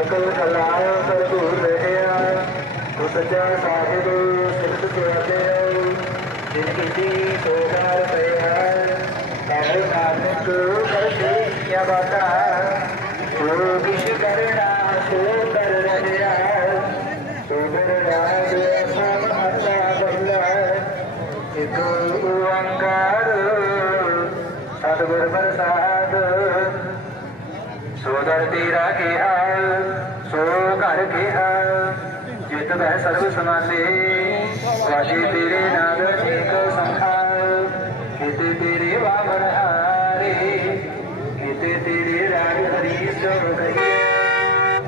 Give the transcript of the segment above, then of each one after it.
ਅਕਲ ਕਲਾਇ ਸਰਦੂਰ ਰਹਿਆ। ਤੂੰ ਸੱਚਾ ਸਾਹਿਬ ਸਿਰਤ ਸੁਆਤੇ ਜਿਨ ਕੀਤੀ ਸੋਦਾਰ ਪਿਆ। ਕਾਹੇ ਨਾਨਕ ਕਰਤੇ ਕਿਆ ਬਾਤਾ ਜੋ ਸੋ ਦਰ ਤੇਰਾ ਕਿਹਾ, ਸੋ ਘਰ ਕਿਹਾ, ਜਿਤ ਬੈ ਸਰਬ ਸਮਾਲੇ ਵਾਜੇ ਤੇਰੇ ਨਾਮ ਏਕ ਸੰਖਾ ਕਿਤੇ ਤੇਰੇ ਵਾਮਨ ਹਾਰੇ। ਕਿਤੇ ਤੇਰੇ ਰਾਗ ਹਰੀ ਸੋ ਕਹੀਏ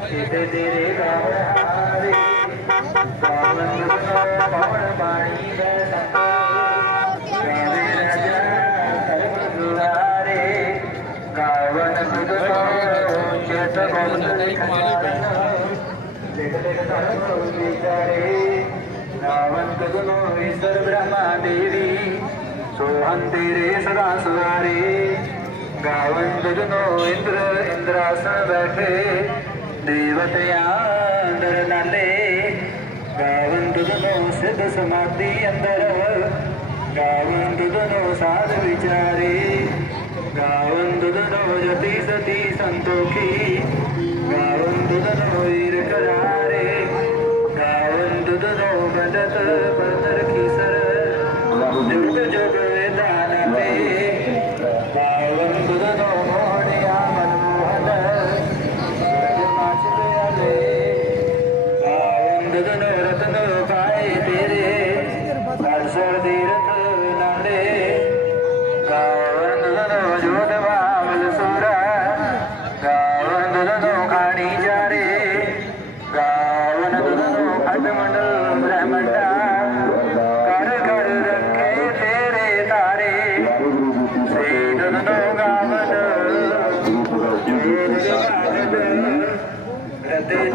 ਕਿਤੇ ਤੇਰੇ ਗਾਵਨ ਹਾਰੇ। ਗਾਵਨ ਪਵਨ ਬਾਣੀ ਬੈ ਸੰਤਾ सर्वविचारे रावन्तगुणो हि सर्वब्रह्मादेवी सोऽहं तेरे सदा सुवारे गावन्तगुणो इन्द्र इन्द्रासन बैठे सिद्ध समाधि अंदर गावन्तगुणो साध विचारे गावन्तगुणो जति सती Santokhi. do do do do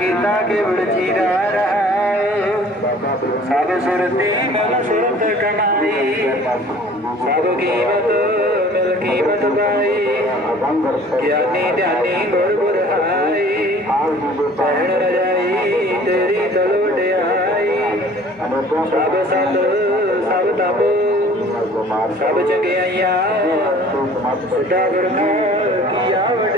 ਆਖੇ ਸਭ ਕੋਏ ਕੇ ਵਡਵਡਾ ਬੀਠਾ ਹੋਏ ਕੀਮਤ ਪਾਏ ਨਾ ਕਹੇ ਆ ਜਾਏ ਕਰਨੇ ਵਾਲੇ ਤੇਰੇ ਸਮਾਏ ਵੱਡੇ ਮੇਰੇ ਸਾਹਿਬਾ ਮਾਨ ਬਖਸ਼ੇ ਕੁੜੀ ਗਹੀਰਾ ਕੋਈ ਨ ਜਾਣੇ ਤੇਰਾ ਕੀਤਾ ਕੇਵਲ ਚੀਰਾ ਰਹਾਏ ਸਭ ਸੁਰਤੀ ਮਨ